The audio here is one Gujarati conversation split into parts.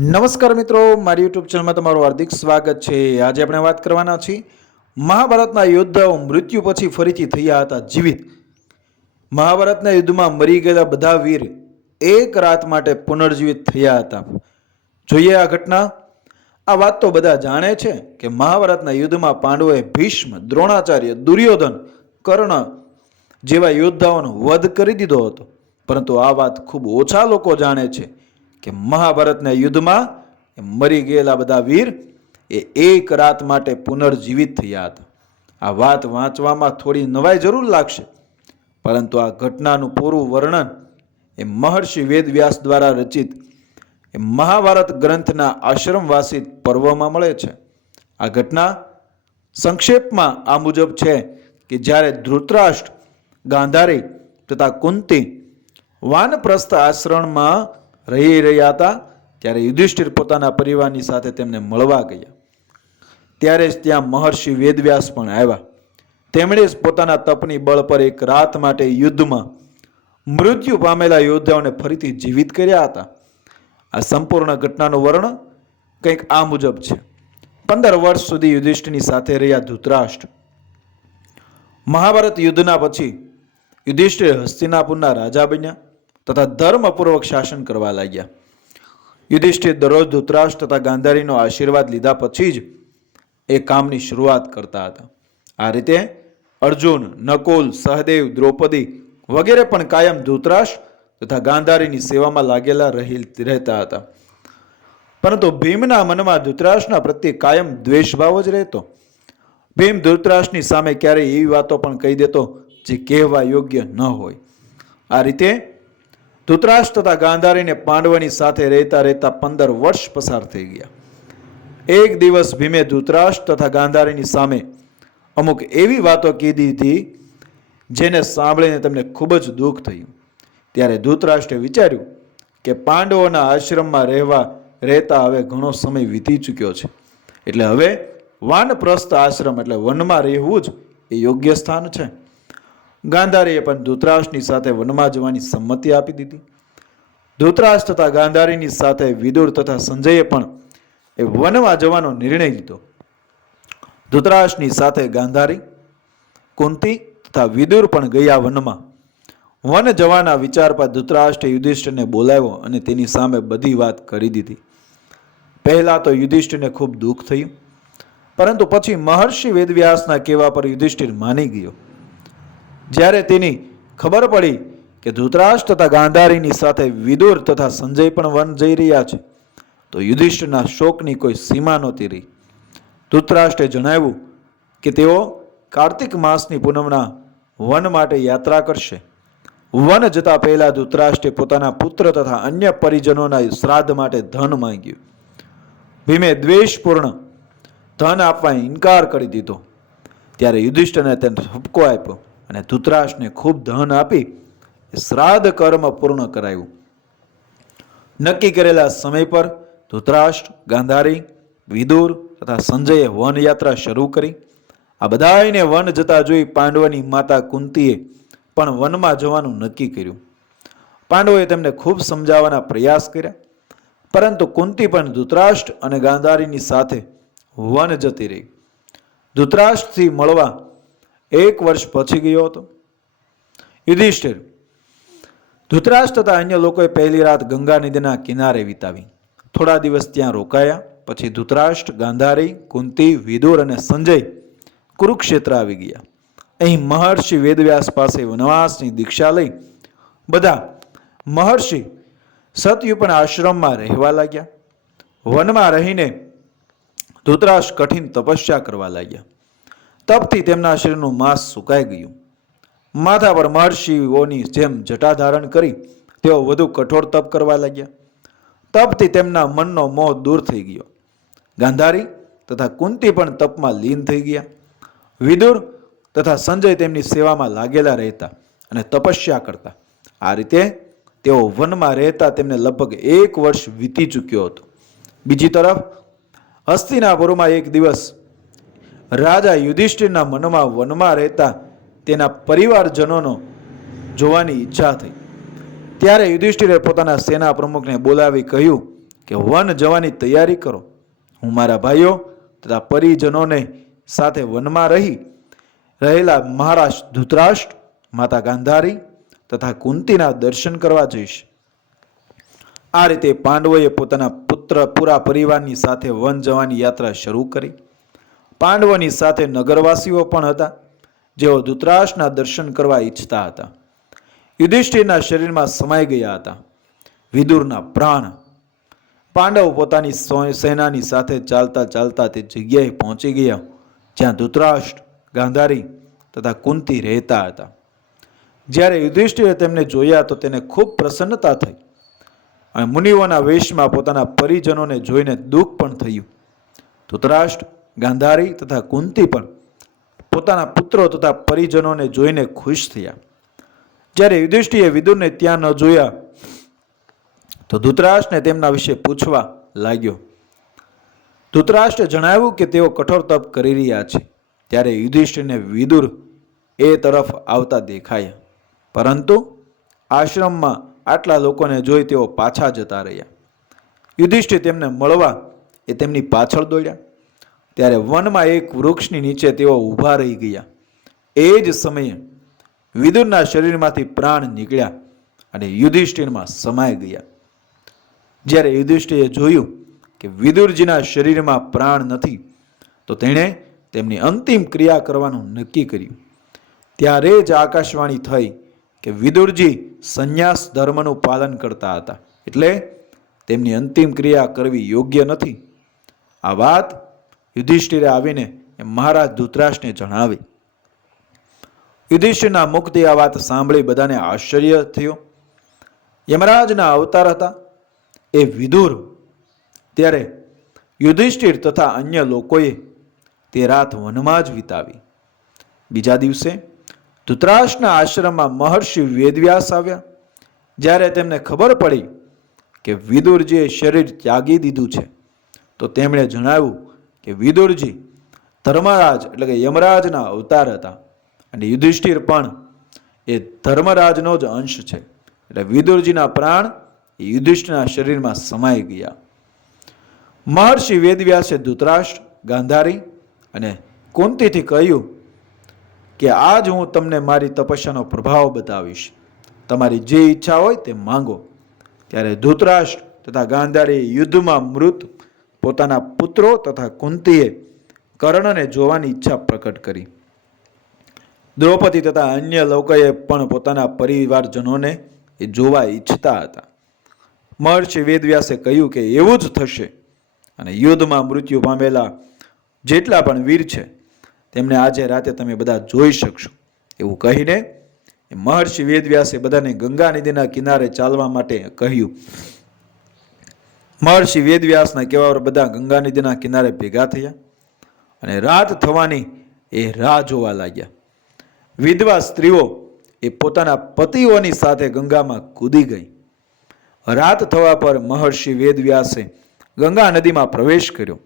નમસ્કાર મિત્રો, મારી યુટ્યુબ ચેનલમાં તમારું હાર્દિક સ્વાગત છે। આજે આપણે વાત કરવાના છીએ મહાભારતના યોદ્ધાઓ મૃત્યુ પછી ફરીથી થયા હતા જીવિત। મહાભારતના યુદ્ધમાં મરી ગયેલા બધા વીર એક રાત માટે પુનર્જીવિત થયા હતા। જોઈએ આ ઘટના। આ વાત તો બધા જાણે છે કે મહાભારતના યુદ્ધમાં પાંડવોએ ભીષ્મ, દ્રોણાચાર્ય, દુર્યોધન, કર્ણ જેવા યોદ્ધાઓનો વધ કરી દીધો હતો, પરંતુ આ વાત ખૂબ ઓછા લોકો જાણે છે કે મહાભારતના યુદ્ધમાં મરી ગયેલા બધા વીર એ એક રાત માટે પુનર્જીવિત થયા હતા। આ વાત વાંચવામાં થોડી નવાઈ જરૂર લાગશે, પરંતુ આ ઘટનાનું પૂરું વર્ણન એ મહર્ષિ વેદવ્યાસ દ્વારા રચિત એ મહાભારત ગ્રંથના આશ્રમવાસી પર્વમાં મળે છે। આ ઘટના સંક્ષેપમાં આ મુજબ છે કે જ્યારે ધૃતરાષ્ટ્ર, ગાંધારી તથા કુંતી વાનપ્રસ્થ આશ્રમમાં રહી રહ્યા હતા ત્યારે યુધિષ્ઠિર પોતાના પરિવારની સાથે તેમને મળવા ગયા। ત્યારે જ ત્યાં મહર્ષિ વેદવ્યાસ પણ આવ્યા। તેમણે જ પોતાના તપની બળ પર એક રાત માટે યુદ્ધમાં મૃત્યુ પામેલા યોદ્ધાઓને ફરીથી જીવિત કર્યા હતા। આ સંપૂર્ણ ઘટનાનું વર્ણન કંઈક આ મુજબ છે। 15 વર્ષ સુધી યુધિષ્ઠિરની સાથે રહ્યા ધૃતરાષ્ટ્ર। મહાભારત યુદ્ધના પછી યુધિષ્ઠિર હસ્તિનાપુરના રાજા બન્યા તથા ધર્મપૂર્વક શાસન કરવા લાગ્યા। યુધિષ્ઠિર દરરોજ ધૃતરાષ્ટ્ર તથા ગાંધારીનો આશીર્વાદ લીધા પછી જ એ કામની શરૂઆત કરતા હતા। આ રીતે અર્જુન, નકુલ, સહદેવ, દ્રૌપદી વગેરે પણ કાયમ ધૃતરાષ્ટ્ર તથા ગાંધારીની સેવામાં લાગેલા રહેતા હતા, પરંતુ ભીમના મનમાં ધૃતરાષ્ટ્રના પ્રત્યે કાયમ દ્વેષભાવ જ રહેતો। ભીમ ધૃતરાષ્ટ્રની સામે ક્યારેય એવી વાતો પણ કહી દેતો જે કહેવા યોગ્ય ન હોય। આ રીતે ધૃતરાષ્ટ્ર તથા ગાંધારીને પાંડવોની સાથે રહેતા રહેતા 15 વર્ષ પસાર થઈ ગયા। એક દિવસ ભીમે ધૃતરાષ્ટ્ર તથા ગાંધારીની સામે અમુક એવી વાતો કીધી હતી જેને સાંભળીને તેમને ખૂબ જ દુઃખ થયું। ત્યારે ધૃતરાષ્ટ્રે વિચાર્યું કે પાંડવોના આશ્રમમાં રહેતા હવે ઘણો સમય વીતી ચૂક્યો છે, એટલે હવે વાનપ્રસ્થ આશ્રમ એટલે વનમાં રહેવું જ એ યોગ્ય સ્થાન છે। ગાંધારીએ પણ ધૃતરાષ્ટ્રની સાથે વનમાં જવાની સંમતિ આપી દીધી। ધૃતરાષ્ટ્ર તથા ગાંધારીની સાથે વિદુર તથા સંજયે પણ એ વનમાં જવાનો નિર્ણય લીધો। ધૃતરાષ્ટ્રની સાથે ગાંધારી, કુંતી તથા વિદુર પણ ગયા વનમાં। વન જવાના વિચાર પર ધૃતરાષ્ટ્રે યુધિષ્ઠિરને બોલાવ્યો અને તેની સામે બધી વાત કરી દીધી। પહેલા તો યુધિષ્ઠિરને ખૂબ દુઃખ થયું, પરંતુ પછી મહર્ષિ વેદવ્યાસના કહેવા પર યુધિષ્ઠિર માની ગયો। જ્યારે તેની ખબર પડી કે ધૃતરાષ્ટ્ર તથા ગાંધારીની સાથે વિદુર તથા સંજય પણ વન જઈ રહ્યા છે, તો યુધિષ્ઠિરના શોકની કોઈ સીમા નહોતી રહી। ધૃતરાષ્ટ્રે જણાવ્યું કે તેઓ કાર્તિક માસની પૂનમના વન માટે યાત્રા કરશે। વન જતા પહેલા ધૃતરાષ્ટ્રે પોતાના પુત્ર તથા અન્ય પરિજનોના શ્રાદ્ધ માટે ધન માંગ્યું। ભીમે દ્વેષપૂર્ણ ધન આપવા ઇનકાર કરી દીધો। ત્યારે યુધિષ્ઠિરને તેને ઠપકો આપ્યો અને ધૃતરાષ્ટ્રને ખૂબ ધન આપી શ્રાદ્ધ કર્મ પૂર્ણ કરાયું। નક્કી કરેલા સમય પર ધૃતરાષ્ટ્ર, ગાંધારી, વિદુર તથા સંજયે વન યાત્રા શરૂ કરી। આ બધાને વન જતા જોઈ પાંડવોની માતા કુંતીએ પણ વનમાં જવાનું નક્કી કર્યું। પાંડવોએ તેમને ખૂબ સમજાવવાના પ્રયાસ કર્યા, પરંતુ કુંતી પણ ધૃતરાષ્ટ્ર અને ગાંધારીની સાથે વન જતી રહી। ધૃતરાષ્ટ્રથી મળવા 1 વર્ષ પછી ગયો હતો। યુધિષ્ઠિર, ધૃતરાષ્ટ્ર તથા અન્ય લોકોએ પહેલી રાત ગંગા નદીના કિનારે વિતાવી। થોડા દિવસ ત્યાં રોકાયા પછી ધૃતરાષ્ટ્ર, ગાંધારી, કુંતી, વિદુર અને સંજય કુરુક્ષેત્ર આવી ગયા। અહીં મહર્ષિ વેદવ્યાસ પાસે વનવાસની દીક્ષા લઈ બધા મહર્ષિ સતયુપન આશ્રમમાં રહેવા લાગ્યા। વનમાં રહીને ધૃતરાષ્ટ્ર કઠિન તપસ્યા કરવા લાગ્યા। તપથી તેમના શરીરનું માંસ સુકાઈ ગયું। માથા પર મહર્ષિઓની જેમ જટા ધારણ કરી તેઓ વધુ કઠોર તપ કરવા લાગ્યા। તપથી તેમના મનનો મોહ દૂર થઈ ગયો। ગાંધારી તથા કુંતી પણ તપમાં લીન થઈ ગયા। વિદુર તથા સંજય તેમની સેવામાં લાગેલા રહેતા અને તપસ્યા કરતા। આ રીતે તેઓ વનમાં રહેતા તેમને લગભગ 1 વર્ષ વીતી ચૂક્યો હતો। બીજી તરફ હસ્તિનાપુરમાં એક દિવસ રાજા યુધિષ્ઠિરના મનમાં વનમાં રહેતા તેના પરિવારજનોનો જોવાની ઈચ્છા થઈ। ત્યારે યુધિષ્ઠિરે પોતાના સેના પ્રમુખને બોલાવી કહ્યું કે વન જવાની તૈયારી કરો. હું મારા ભાઈઓ તથા પરિજનોને સાથે વનમાં રહેલા મહારાજ ધૃતરાષ્ટ્ર, માતા ગાંધારી તથા કુંતીના દર્શન કરવા જઈશ. આ રીતે પાંડવોએ પોતાના પૂરા પરિવારની સાથે વન જવાની યાત્રા શરૂ કરી. પાંડવોની સાથે નગરવાસીઓ પણ હતા, જેઓ ધૃતરાષ્ટ્રના દર્શન કરવા ઈચ્છતા હતા. યુધિષ્ઠિરના શરીરમાં સમાઈ ગયા હતા વિદુરના પ્રાણ. પાંડવ પોતાની સેનાની સાથે ચાલતા ચાલતા તે જગ્યાએ પહોંચી ગયા જ્યાં ધૃતરાષ્ટ્ર, ગાંધારી તથા કુંતી રહેતા હતા. જ્યારે યુધિષ્ઠિરે તેમને જોયા તો તેને ખૂબ પ્રસન્નતા થઈ અને મુનિઓના વેશમાં પોતાના પરિજનોને જોઈને દુઃખ પણ થયું. ધૃતરાષ્ટ્ર, ગાંધારી તથા કુંતી પણ પોતાના પુત્રો તથા પરિજનોને જોઈને ખુશ થયા. જ્યારે યુધિષ્ઠિરે વિદુરને ત્યાં ન જોયા તો ધૃતરાષ્ટ્રને તેમના વિશે પૂછવા લાગ્યો. ધૃતરાષ્ટ્રે જણાવ્યું કે તેઓ કઠોર તપ કરી રહ્યા છે. ત્યારે યુધિષ્ઠિરને વિદુર એ તરફ આવતા દેખાયા, પરંતુ આશ્રમમાં આટલા લોકોને જોઈ તેઓ પાછા જતા રહ્યા. યુધિષ્ઠિર તેમને મળવા એ તેમની પાછળ દોડ્યા. ત્યારે વનમાં એક વૃક્ષની નીચે તેઓ ઊભા રહી ગયા. એ જ સમયે વિદુરના શરીરમાંથી પ્રાણ નીકળ્યા અને યુધિષ્ઠિરમાં સમાઈ ગયા. જ્યારે યુધિષ્ઠિરે જોયું કે વિદુરજીના શરીરમાં પ્રાણ નથી તો તેણે તેમની અંતિમ ક્રિયા કરવાનું નક્કી કર્યું. ત્યારે જ આકાશવાણી થઈ કે વિદુરજી સંન્યાસ ધર્મનું પાલન કરતા હતા, એટલે તેમની અંતિમ ક્રિયા કરવી યોગ્ય નથી. આ વાત યુધિષ્ઠિરે આવીને મહારાજ ધૃતરાષ્ટ્રને જણાવી. યુધિષ્ઠિરના મુખથી આ વાત સાંભળી બધાને આશ્ચર્ય થયું. યમરાજના અવતાર હતા એ વિદુર. ત્યારે યુધિષ્ઠિર તથા અન્ય લોકોએ તે રાત વનમાં જ વિતાવી. બીજા દિવસે ધૃતરાષ્ટ્રના આશ્રમમાં મહર્ષિ વેદવ્યાસ આવ્યા. જ્યારે તેમને ખબર પડી કે વિદુરજીએ શરીર ત્યાગી દીધું છે તો તેમણે જણાવ્યું કે વિદુરજી ધર્મરાજ એટલે કે યમરાજના અવતાર હતા અને યુધિષ્ઠિર પણ એ ધર્મરાજનો જ અંશ છે. એટલે વિદુરજીના પ્રાણ એ યુધિષ્ઠિરના શરીરમાં સમાઈ ગયા. મહર્ષિ વેદવ્યાસે ધૃતરાષ્ટ્ર, ગાંધારી અને કુંતીથી કહ્યું કે આજ હું તમને મારી તપસ્યાનો પ્રભાવ બતાવીશ. તમારી જે ઈચ્છા હોય તે માંગો. ત્યારે ધૃતરાષ્ટ્ર તથા ગાંધારીએ યુદ્ધમાં મૃત પોતાના પુત્રો તથા કુંતીએ કર્ણને જોવાની ઈચ્છા પ્રકટ કરી. દ્રૌપદી તથા અન્ય લોકોએ પણ પોતાના પરિવારજનોને એ જોવા ઈચ્છતા હતા. મહર્ષિ વેદવ્યાસે કહ્યું કે એવું જ થશે અને યુદ્ધમાં મૃત્યુ પામેલા જેટલા પણ વીર છે તેમને આજે રાતે તમે બધા જોઈ શકશો. એવું કહીને મહર્ષિ વેદવ્યાસે બધાને ગંગા નદીના કિનારે ચાલવા માટે કહ્યું. મહર્ષિ વેદવ્યાસના કહેવા પર બધા ગંગા નદીના કિનારે ભેગા થયા અને રાત થવાની એ રાહ જોવા લાગ્યા. વિધવા સ્ત્રીઓ એ પોતાના પતિઓની સાથે ગંગામાં કૂદી ગઈ. રાત થવા પર મહર્ષિ વેદવ્યાસે ગંગા નદીમાં પ્રવેશ કર્યો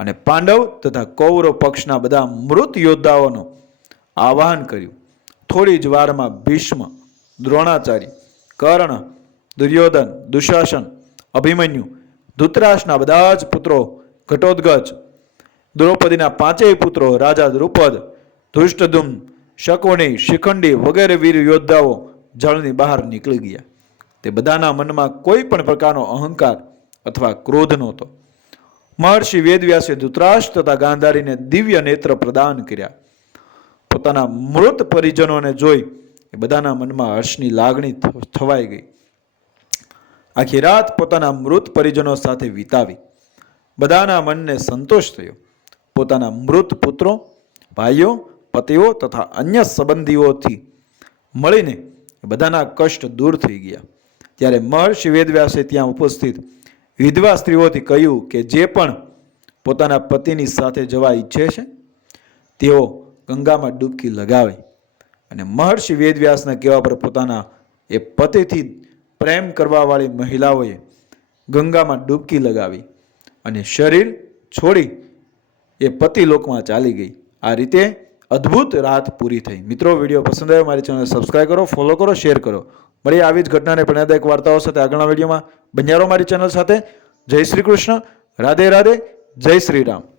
અને પાંડવ તથા કૌરવ પક્ષના બધા મૃત યોદ્ધાઓનું આવાહન કર્યું. થોડી જ વારમાં ભીષ્મ, દ્રોણાચાર્ય, કર્ણ, દુર્યોધન, દુશાસન, અભિમન્યુ, ધૃતરાષ્ટ્રના બધા જ પુત્રો, ઘટોત્કચ, દ્રૌપદીના પાંચેય પુત્રો, રાજા દ્રુપદ, ધૃષ્ટદ્યુમ્ન, શકુની, શિખંડી વગેરે વીર યોદ્ધાઓ જળની બહાર નીકળી ગયા. તે બધાના મનમાં કોઈ પણ પ્રકારનો અહંકાર અથવા ક્રોધ નહોતો. મહર્ષિ વેદવ્યાસે ધૃતરાષ્ટ્ર તથા ગાંધારીને દિવ્ય નેત્ર પ્રદાન કર્યા. પોતાના મૃત પરિજનોને જોઈ એ બધાના મનમાં હર્ષની લાગણી થવાઈ ગઈ. આખી રાત પોતાના મૃત પરિજનો સાથે વિતાવી. બધાના મનને સંતોષ થયો. પોતાના મૃત પુત્રો, ભાઈઓ, પતિઓ તથા અન્ય સંબંધીઓથી મળીને બધાના કષ્ટ દૂર થઈ ગયા. ત્યારે મહર્ષિ વેદવ્યાસે ત્યાં ઉપસ્થિત વિધવા સ્ત્રીઓથી કહ્યું કે જે પણ પોતાના પતિની સાથે જવા ઈચ્છે છે તેઓ ગંગામાં ડૂબકી લગાવે. અને મહર્ષિ વેદવ્યાસના કહેવા પર પોતાના એ પતિથી પ્રેમ કરવાવાળી મહિલાઓએ ગંગામાં ડૂબકી લગાવી અને શરીર છોડી એ પતિલોકમાં ચાલી ગઈ. આ રીતે અદ્ભુત રાત પૂરી થઈ. મિત્રો, વિડીયો પસંદ આવ્યો મારી ચેનલ સબસ્ક્રાઈબ કરો, ફોલો કરો, શેર કરો. મળીએ આવી જ ઘટનાને પ્રેરણાદાયક વાર્તાઓ સાથે આગળના વિડીયોમાં. બન્યા રહો મારી ચેનલ સાથે. જય શ્રી કૃષ્ણ. રાધે રાધે. જય શ્રી રામ.